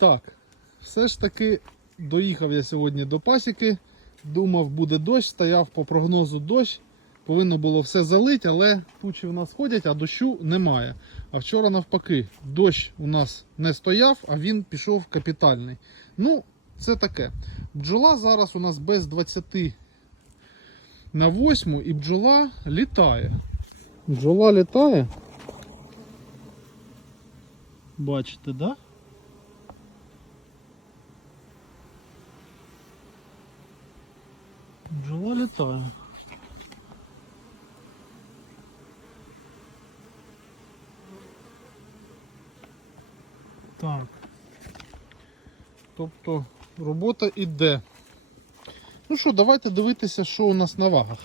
Так, все ж таки доїхав я сьогодні до пасіки. Думав, буде дощ, стояв по прогнозу дощ. Повинно було все залити, але тучі в нас ходять, а дощу немає. А вчора навпаки, дощ у нас не стояв, а він пішов капітальний. Ну, це таке. Бджола зараз у нас без 20 на 8 і бджола літає. Бджола літає. Бачите, да? Бджола. Так. Тобто робота іде. Ну що, давайте дивитися, що у нас на вагах.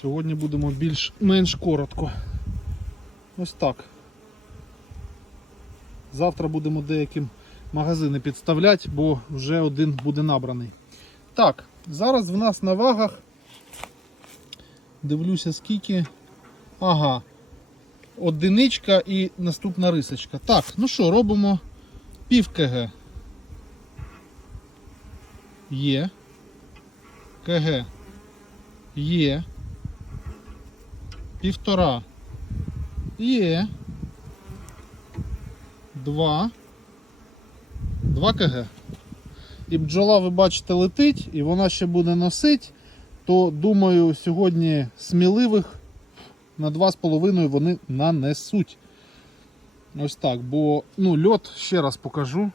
Сьогодні будемо більш-менш коротко. Ось так. Завтра будемо деяким магазини підставляти, бо вже один буде набраний. Так, зараз в нас на вагах. Дивлюся скільки. Ага. Одиничка і наступна рисочка. Так, ну що, робимо пів КГ. Є. КГ. Є. Півтора. Є. Два. Два КГ. І бджола, ви бачите, летить, і вона ще буде носить, то думаю, сьогодні сміливих на 2,5 вони нанесуть. Ось так, бо ну, льот ще раз покажу.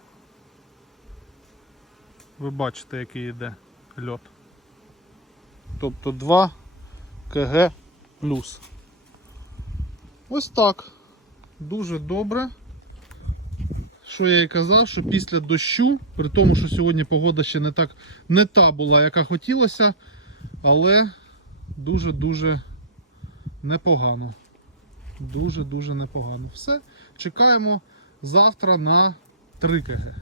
Ви бачите, який йде льот. Тобто 2 КГ плюс. Ось так. Дуже добре. Що я і казав, що після дощу, при тому, що сьогодні погода ще не так не та була, яка хотілося, але дуже-дуже непогано. Дуже-дуже непогано. Все. Чекаємо завтра на 3 КГ.